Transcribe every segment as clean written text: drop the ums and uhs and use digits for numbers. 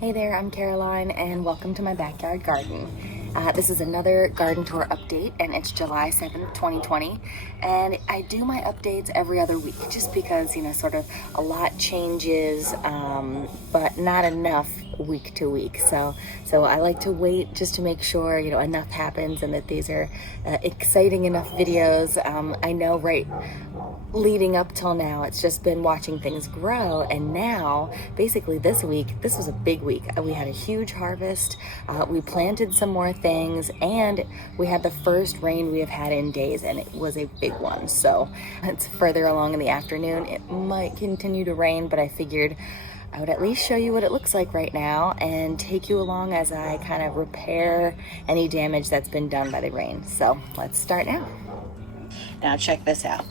Hey there, I'm Caroline and welcome to my backyard garden. This is another garden tour update and it's July 7th, 2020. And I do my updates every other week just because, sort of a lot changes, but not enough week to week. So I like to wait just to make sure, enough happens and that these are exciting enough videos. I know right leading up till now, it's just been watching things grow, and now basically this week, this was a big week. We had a huge harvest, we planted some more things, and we had the first rain we have had in days, and it was a big one. So it's further along in the afternoon. It might continue to rain, but I figured I would at least show you what it looks like right now and take you along as I kind of repair any damage that's been done by the rain. So let's start now. Now check this out.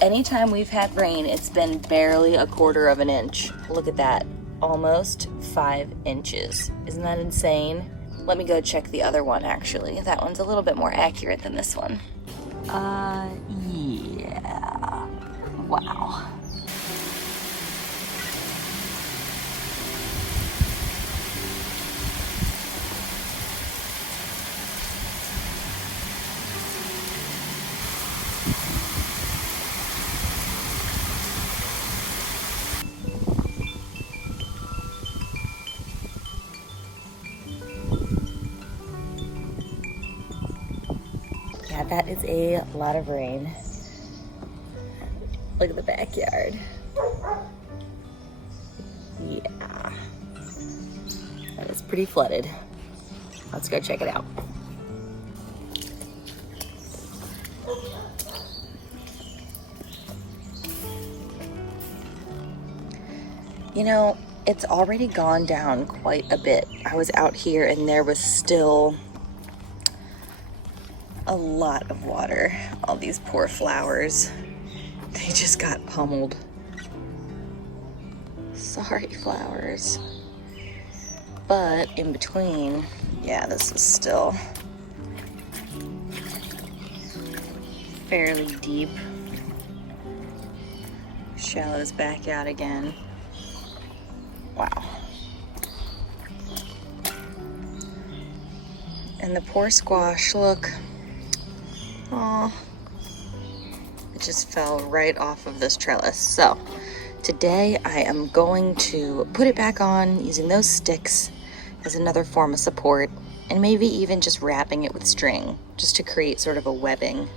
Anytime we've had rain, it's been barely 1/4 of an inch. Look at that, almost 5 inches. Isn't that insane? Let me go check the other one actually. That one's a little bit more accurate than this one. Yeah, wow. Yeah, that is a lot of rain. Look at the backyard. Yeah. That is pretty flooded. Let's go check it out. It's already gone down quite a bit. I was out here and there was still a lot of water. All these poor flowers, they just got pummeled. Sorry, flowers. But in between, yeah, this is still fairly deep. Shallows back out again. Wow. And the poor squash, look. Aw. It just fell right off of this trellis. So today I am going to put it back on using those sticks as another form of support, and maybe even just wrapping it with string just to create sort of a webbing.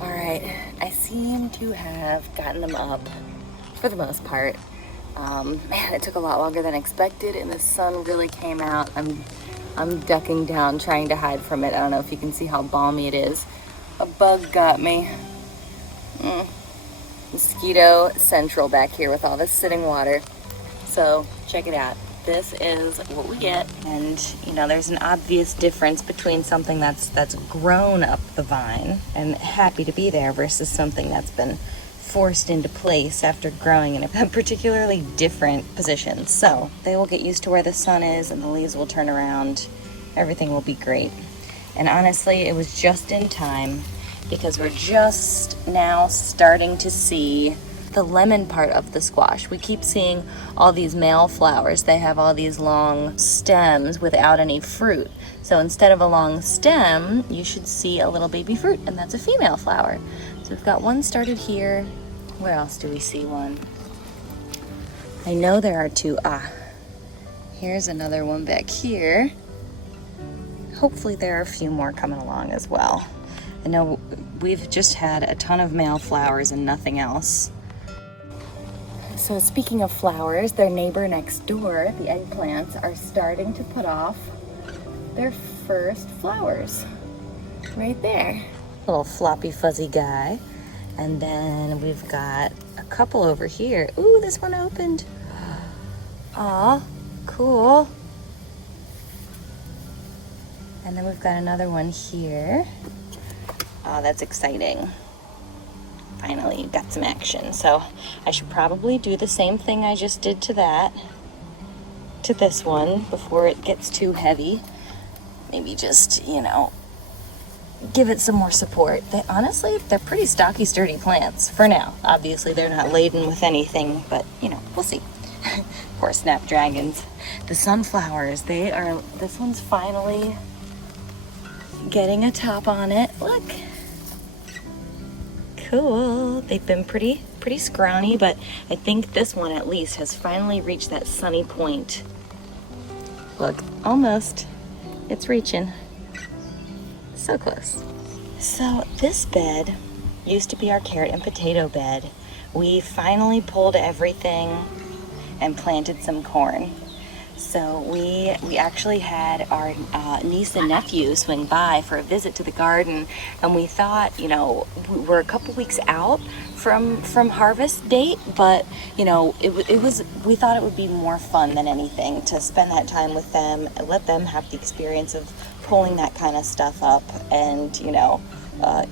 All right, I seem to have gotten them up for the most part. Man, it took a lot longer than expected, and the sun really came out. I'm ducking down, trying to hide from it. I don't know if you can see how balmy it is. A bug got me. Mosquito central back here with all this sitting water. So check it out. This is what we get, and there's an obvious difference between something that's grown up the vine and happy to be there versus something that's been forced into place after growing in a particularly different position. So they will get used to where the sun is and the leaves will turn around. Everything will be great. And honestly, it was just in time because we're just now starting to see the lemon part of the squash. We keep seeing all these male flowers. They have all these long stems without any fruit. So instead of a long stem, you should see a little baby fruit, and that's a female flower. So we've got one started here. Where else do we see one? I know there are two. Here's another one back here. Hopefully there are a few more coming along as well. I know we've just had a ton of male flowers and nothing else. So speaking of flowers, their neighbor next door, the eggplants, are starting to put off their first flowers. Right there. Little floppy fuzzy guy. And then we've got a couple over here. Ooh, this one opened. Aw, cool. And then we've got another one here. Oh, that's exciting. Finally got some action. So I should probably do the same thing I just did to this one before it gets too heavy. Maybe just, you know, give it some more support. Honestly, they're pretty stocky, sturdy plants for now. Obviously, they're not laden with anything, but, you know, we'll see. Poor snapdragons. The sunflowers, this one's finally getting a top on it. Look. Cool. They've been pretty scrawny, but I think this one at least has finally reached that sunny point. Look, almost. It's reaching. So close. So this bed used to be our carrot and potato bed. We finally pulled everything and planted some corn. So we actually had our niece and nephew swing by for a visit to the garden, and we thought, you know, we're a couple weeks out from harvest date, but you know, we thought it would be more fun than anything to spend that time with them and let them have the experience of pulling that kind of stuff up and, you know,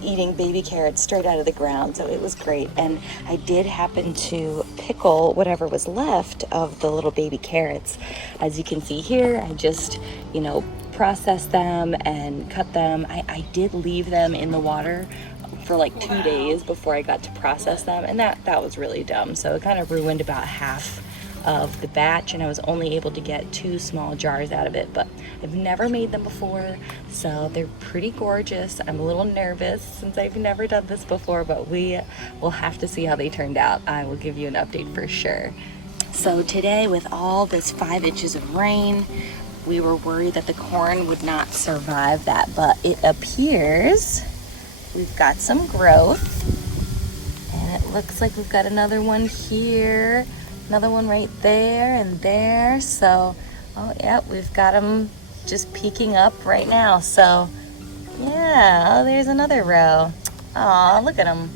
eating baby carrots straight out of the ground. So it was great. And I did happen to pickle whatever was left of the little baby carrots. As you can see here, I just, you know, processed them and cut them. I did leave them in the water for like 2 days before I got to process them, and that was really dumb. So it kind of ruined about half of the batch, and I was only able to get 2 small jars out of it, but I've never made them before, so they're pretty gorgeous. I'm a little nervous since I've never done this before, but we will have to see how they turned out. I will give you an update for sure. So today, with all this 5 inches of rain, we were worried that the corn would not survive that, but it appears we've got some growth, and it looks like we've got another one here. Another one right there and there. So, oh yeah, we've got them just peeking up right now. So, yeah, oh, there's another row. Aw, look at them.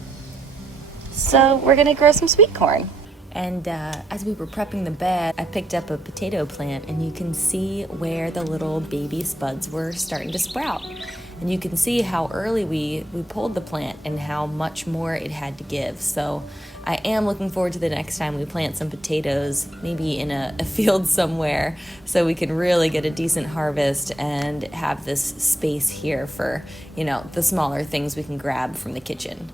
So we're gonna grow some sweet corn. And as we were prepping the bed, I picked up a potato plant, and you can see where the little baby spuds were starting to sprout. And you can see how early we pulled the plant and how much more it had to give. So I am looking forward to the next time we plant some potatoes, maybe in a field somewhere, so we can really get a decent harvest and have this space here for, you know, the smaller things we can grab from the kitchen.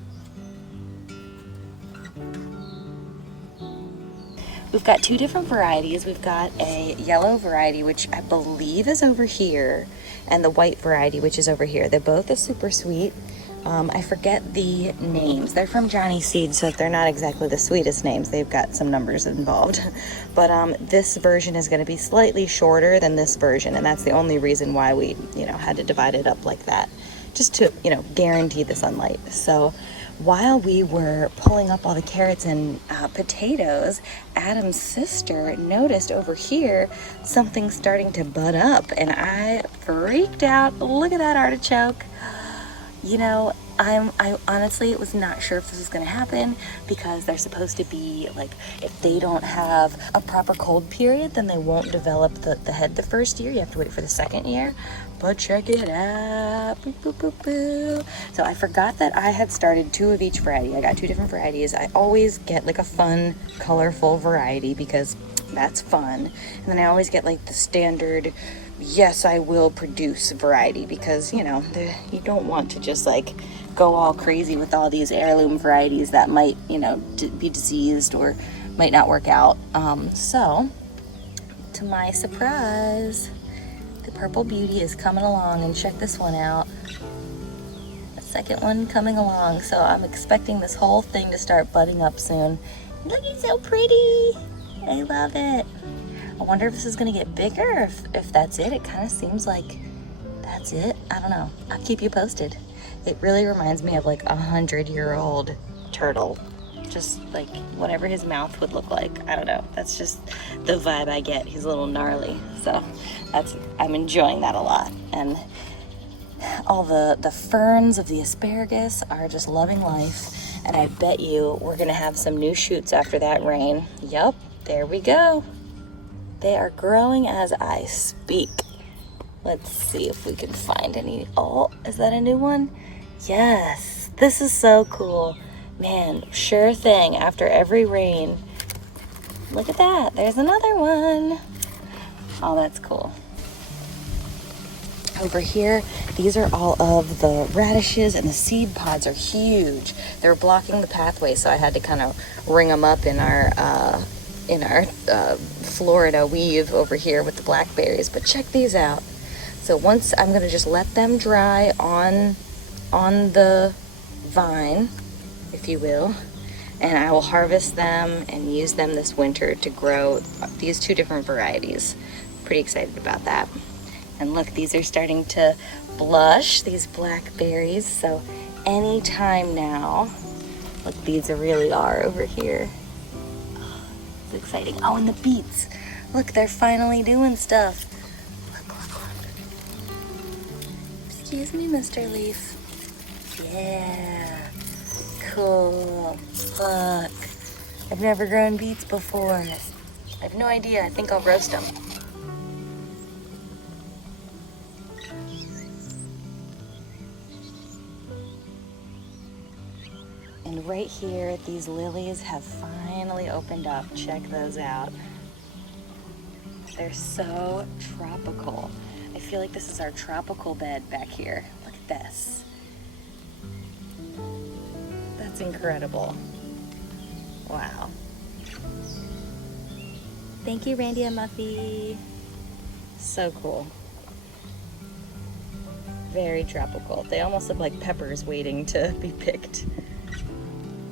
We've got 2 different varieties. We've got a yellow variety, which I believe is over here, and the white variety, which is over here. They're both a super sweet. I forget the names. They're from Johnny Seed, so they're not exactly the sweetest names. They've got some numbers involved. But this version is going to be slightly shorter than this version, and that's the only reason why we, you know, had to divide it up like that, just to, you know, guarantee the sunlight. So while we were pulling up all the carrots and potatoes, Adam's sister noticed over here something starting to bud up, and I freaked out. Look at that artichoke. You know, I honestly was not sure if this was going to happen, because they're supposed to be, like, if they don't have a proper cold period, then they won't develop the head the first year. You have to wait for the second year. But check it out. Boop, boop, boop, boop. So I forgot that I had started 2 of each variety. I got 2 different varieties. I always get like a fun, colorful variety because that's fun. And then I always get like the standard, yes, I will produce variety, because, you know, you don't want to just like go all crazy with all these heirloom varieties that might, you know, be diseased or might not work out. So to my surprise, the Purple Beauty is coming along, and check this one out. The second one coming along. So I'm expecting this whole thing to start budding up soon. Look, it's so pretty. I love it. I wonder if this is gonna get bigger, if that's it. It kind of seems like that's it. I don't know. I'll keep you posted. It really reminds me of like 100-year-old turtle. just like whatever his mouth would look like. I don't know. That's just the vibe I get. He's a little gnarly. So I'm enjoying that a lot. And all the ferns of the asparagus are just loving life. And I bet you we're gonna have some new shoots after that rain. Yup, there we go. They are growing as I speak. Let's see if we can find any. Oh, is that a new one? Yes, this is so cool. Man, sure thing, after every rain. Look at that, there's another one. Oh, that's cool. Over here, these are all of the radishes, and the seed pods are huge. They're blocking the pathway, so I had to kind of ring them up in our Florida weave over here with the blackberries. But check these out. So once I'm gonna just let them dry on the vine, if you will, and I will harvest them and use them this winter to grow these two different varieties. Pretty excited about that. And look, these are starting to blush, these blackberries. So anytime now, look, these really are over here. Oh, it's exciting. Oh, and the beets. Look, they're finally doing stuff. Look, look, look. Excuse me, Mr. Leaf. Yeah, cool. Look, I've never grown beets before. I have no idea. I think I'll roast them. And right here, these lilies have finally opened up. Check those out. They're so tropical. I feel like this is our tropical bed back here. Look at this. That's incredible. Wow. Thank you, Randy and Muffy. So cool. Very tropical. They almost look like peppers waiting to be picked.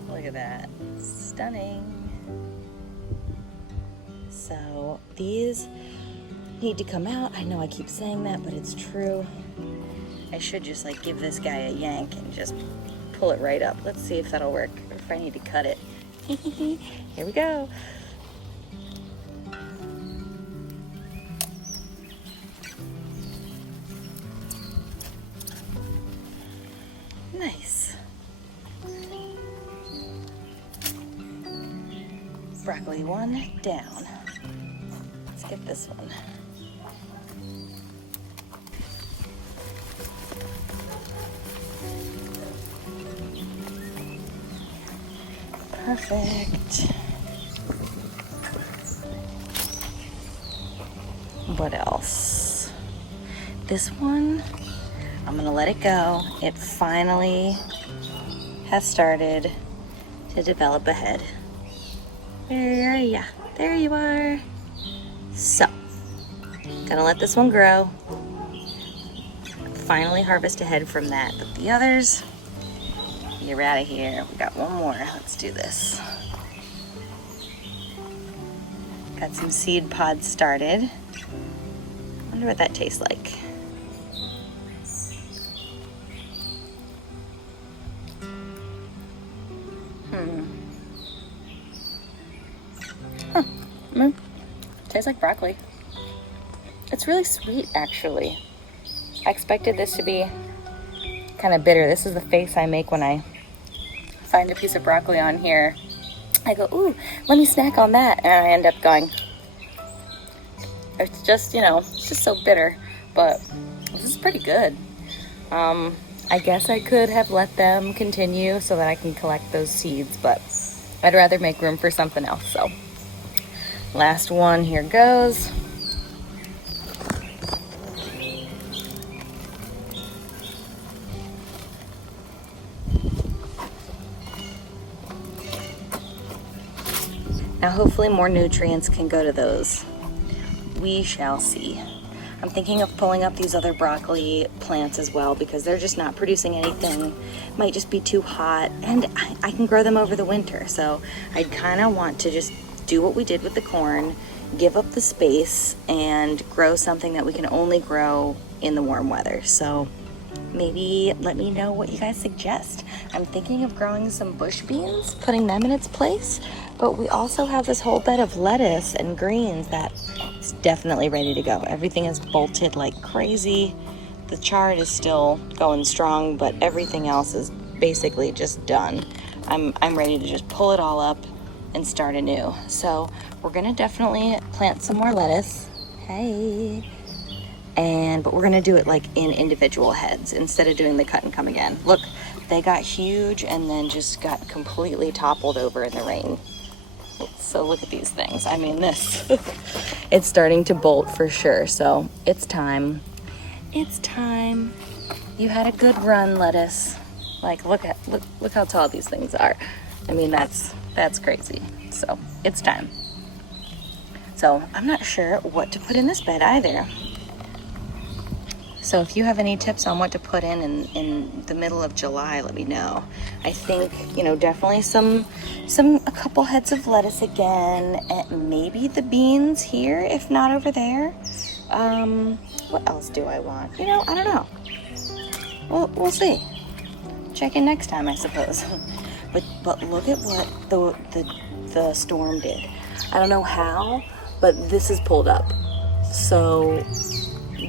Look at that. Stunning. So these need to come out. I know I keep saying that, but it's true. I should just like give this guy a yank and just pull it right up. Let's see if that'll work, or if I need to cut it. Here we go. Nice. Broccoli one down. Let's get this one. Perfect. What else? This one, I'm gonna let it go. It finally has started to develop a head. Where are ya? There you are. So, gonna let this one grow. Finally harvest a head from that. But the others, you're out of here. We got one more. Let's do this. Got some seed pods started. Wonder what that tastes like. Tastes like broccoli. It's really sweet, actually. I expected this to be kind of bitter. This is the face I make when I find a piece of broccoli on here. I go, ooh, let me snack on that. And I end up going, it's just, you know, it's just so bitter. But this is pretty good. I guess I could have let them continue so that I can collect those seeds, but I'd rather make room for something else. So last one, here goes. Now hopefully more nutrients can go to those. We shall see. I'm thinking of pulling up these other broccoli plants as well because they're just not producing anything. Might just be too hot, and I can grow them over the winter. So I kind of want to just do what we did with the corn, give up the space, and grow something that we can only grow in the warm weather. So maybe let me know what you guys suggest. I'm thinking of growing some bush beans, putting them in its place, but we also have this whole bed of lettuce and greens that is definitely ready to go. Everything is bolted like crazy. The chard is still going strong, but everything else is basically just done. I'm ready to just pull it all up and start anew. So we're gonna definitely plant some more lettuce. Hey. But we're gonna do it like in individual heads instead of doing the cut and come again. Look, they got huge and then just got completely toppled over in the rain. So look at these things. I mean, this, it's starting to bolt for sure. So it's time. It's time. You had a good run, lettuce. Like, look how tall these things are. I mean, that's crazy. So it's time. So I'm not sure what to put in this bed either. So if you have any tips on what to put in the middle of July, let me know. I think, you know, definitely a couple heads of lettuce again, and maybe the beans here, if not over there. What else do I want? You know, I don't know. We'll see. Check in next time, I suppose. But look at what the storm did. I don't know how, but this is pulled up. So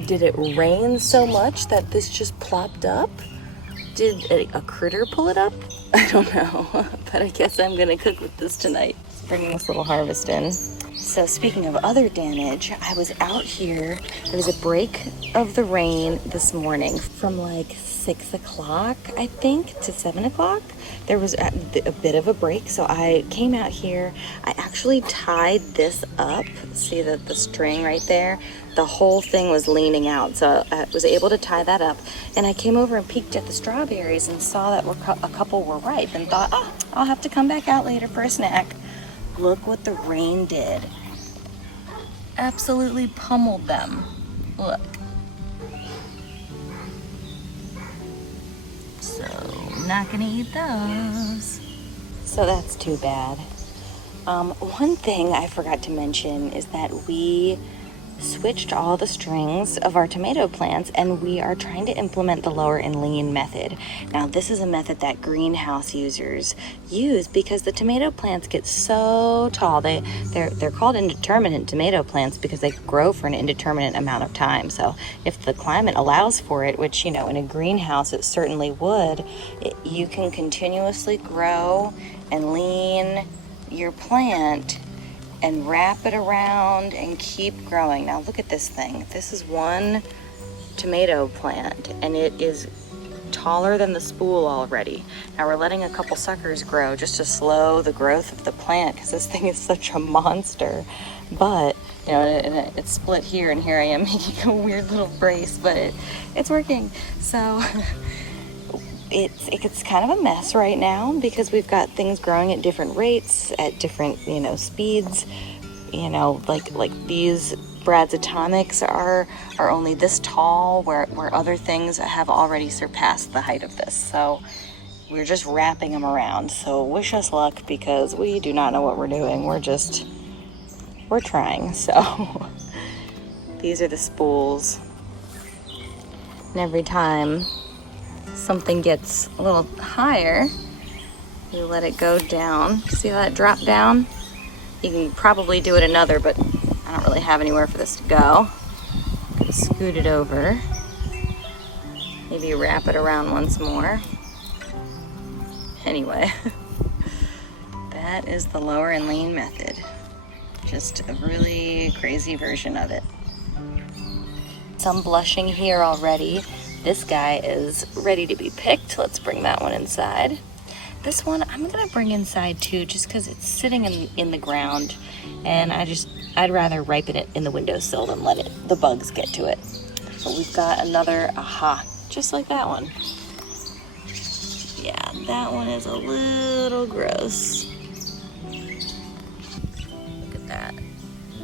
did it rain so much that this just plopped up? Did a critter pull it up? I don't know, but I guess I'm gonna cook with this tonight. Bringing this little harvest in. So speaking of other damage, I was out here. There was a break of the rain this morning from like 6 o'clock, I think, to 7 o'clock. There was a bit of a break, so I came out here. I actually tied this up. See the string right there? The whole thing was leaning out, so I was able to tie that up. And I came over and peeked at the strawberries and saw that a couple were ripe and thought, oh, I'll have to come back out later for a snack. Look what the rain did. Absolutely pummeled them. Look. So, not gonna eat those. So that's too bad. One thing I forgot to mention is that we switched all the strings of our tomato plants and we are trying to implement the lower and lean method. Now this is a method that greenhouse users use because the tomato plants get so tall. They're called indeterminate tomato plants because they grow for an indeterminate amount of time. So if the climate allows for it, which, you know, in a greenhouse it certainly would, you can continuously grow and lean your plant and wrap it around and keep growing. Now look at this thing. This is one tomato plant and it is taller than the spool already. Now we're letting a couple suckers grow just to slow the growth of the plant because this thing is such a monster. But, you know, it's split here and here I am making a weird little brace, but it's working. So it's kind of a mess right now because we've got things growing at different rates, at different, you know, speeds. You know, like these Brad's Atomics are only this tall, where other things have already surpassed the height of this. So we're just wrapping them around. So wish us luck because we do not know what we're doing. We're trying. So these are the spools. And every time something gets a little higher, you let it go down. See that drop down? You can probably do it another, but I don't really have anywhere for this to go. I'm gonna scoot it over. Maybe wrap it around once more. Anyway, that is the lower and lean method. Just a really crazy version of it. Some blushing here already. This guy is ready to be picked. Let's bring that one inside. This one I'm gonna bring inside too, just because it's sitting in the ground, and I'd rather ripen it in the windowsill than let the bugs get to it. But we've got another, aha, just like that one. Yeah, that one is a little gross. Look at that,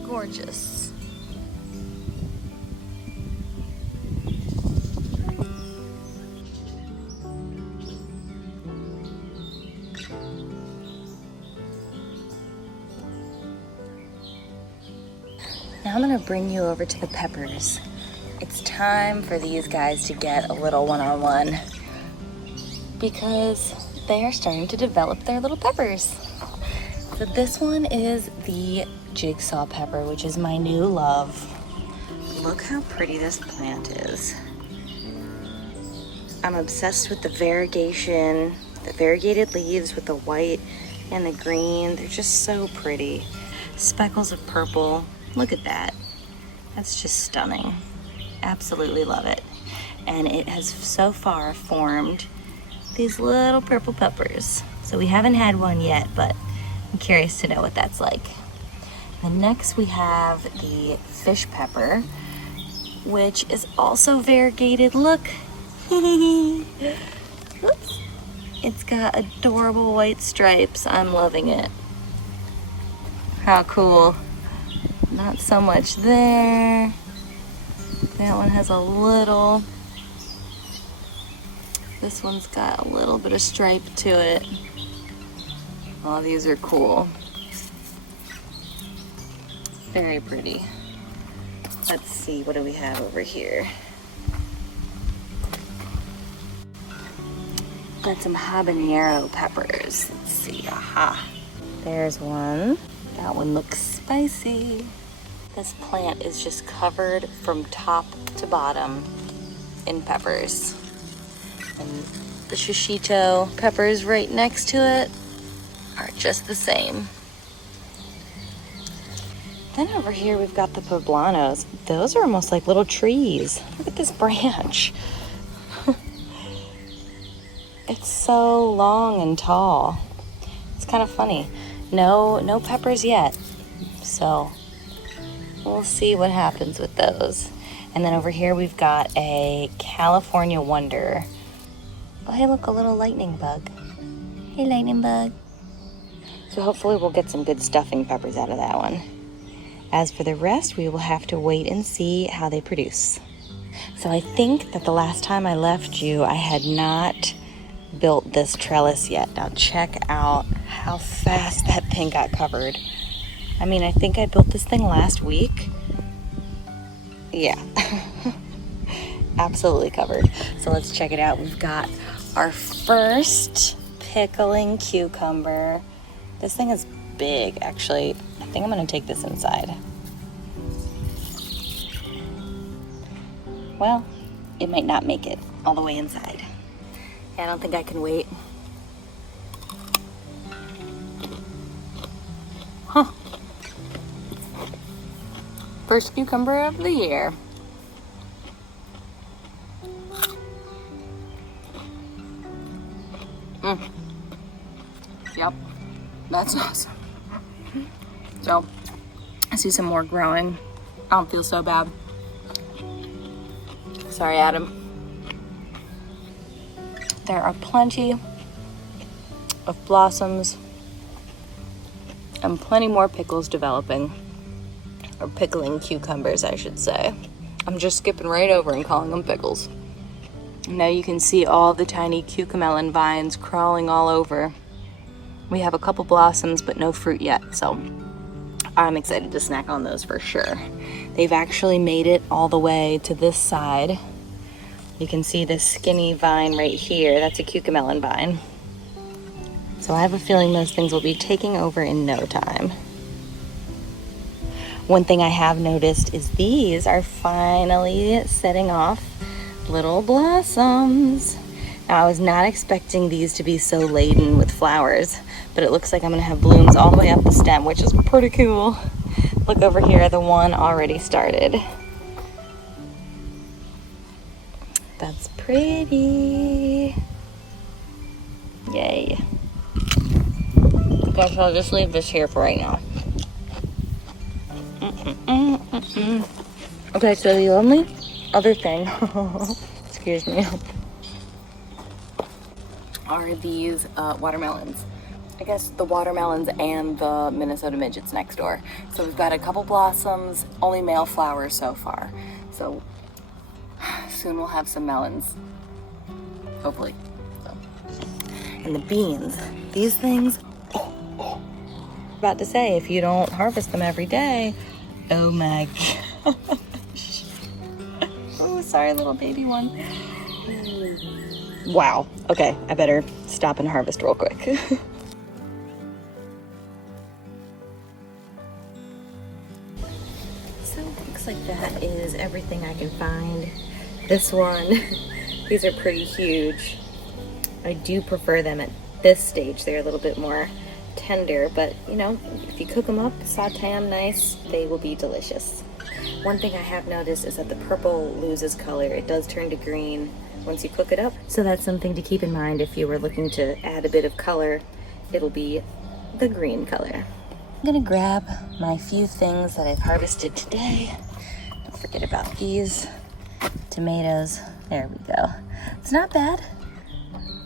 gorgeous. Now I'm gonna bring you over to the peppers. it's time for these guys to get a little one-on-one because they are starting to develop their little peppers. So this one is the jigsaw pepper, which is my new love. Look how pretty this plant is. I'm obsessed with the variegation, the variegated leaves with the white and the green. They're just so pretty. Speckles of purple. Look at that. That's just stunning. Absolutely love it. And it has so far formed these little purple peppers. So we haven't had one yet, but I'm curious to know what that's like. And next we have the fish pepper, which is also variegated. Look. Oops. It's got adorable white stripes. I'm loving it. How cool. Not so much there. That one has a little. This one's got a little bit of stripe to it. Oh, these are cool. Very pretty. Let's see, what do we have over here? Got some habanero peppers. Let's see, aha. There's one. That one looks spicy. This plant is just covered from top to bottom in peppers. And the shishito peppers right next to it are just the same. Then over here we've got the poblanos. Those are almost like little trees. Look at this branch. It's so long and tall. It's kind of funny. No peppers yet. So we'll see what happens with those. And then over here we've got a California Wonder. Oh, hey, look, a little lightning bug. Hey, lightning bug. So hopefully we'll get some good stuffing peppers out of that one. As for the rest, we will have to wait and see how they produce. So I think that the last time I left you, I had not built this trellis yet. Now check out how fast that thing got covered. I mean, I think I built this thing last week. Yeah. Absolutely covered. So let's check it out. We've got our first pickling cucumber. This thing is big, actually. I think I'm gonna take this inside. Well, it might not make it all the way inside. Yeah, I don't think I can wait. Huh. First cucumber of the year. Yep, that's awesome. So, I see some more growing. I don't feel so bad. Sorry, Adam. There are plenty of blossoms and plenty more pickles developing, or pickling cucumbers, I should say. I'm just skipping right over and calling them pickles. Now you can see all the tiny cucamelon vines crawling all over. We have a couple blossoms, but no fruit yet, so I'm excited to snack on those for sure. They've actually made it all the way to this side. You can see this skinny vine right here. That's a cucamelon vine. So I have a feeling those things will be taking over in no time. One thing I have noticed is these are finally setting off little blossoms. Now, I was not expecting these to be so laden with flowers, but it looks like I'm gonna have blooms all the way up the stem, which is pretty cool. Look over here, the one already started. That's pretty. Yay. Guess I'll just leave this here for right now. Okay, so the only other thing, excuse me, are these watermelons. I guess the watermelons and the Minnesota midgets next door. So we've got a couple blossoms, only male flowers so far. So soon we'll have some melons, hopefully. So. And the beans, these things, about to say, if you don't harvest them every day, oh my gosh. Sorry, little baby one. Wow. Okay, I better stop and harvest real quick. So looks like that is everything I can find. This one, these are pretty huge. I do prefer them at this stage. They're a little bit more tender, but you know, if you cook them up, saute them nice, they will be delicious. One thing I have noticed is that the purple loses color. It does turn to green once you cook it up. So that's something to keep in mind if you were looking to add a bit of color. It'll be the green color. I'm gonna grab my few things that I've harvested today. Don't forget about these tomatoes. There we go. It's not bad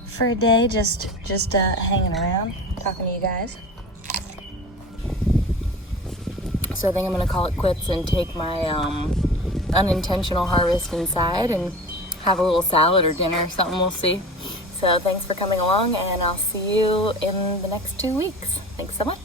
for a day, just hanging around, talking to you guys. So I think I'm gonna call it quits and take my unintentional harvest inside and have a little salad or dinner or something, we'll see. So thanks for coming along, and I'll see you in the next 2 weeks. Thanks so much.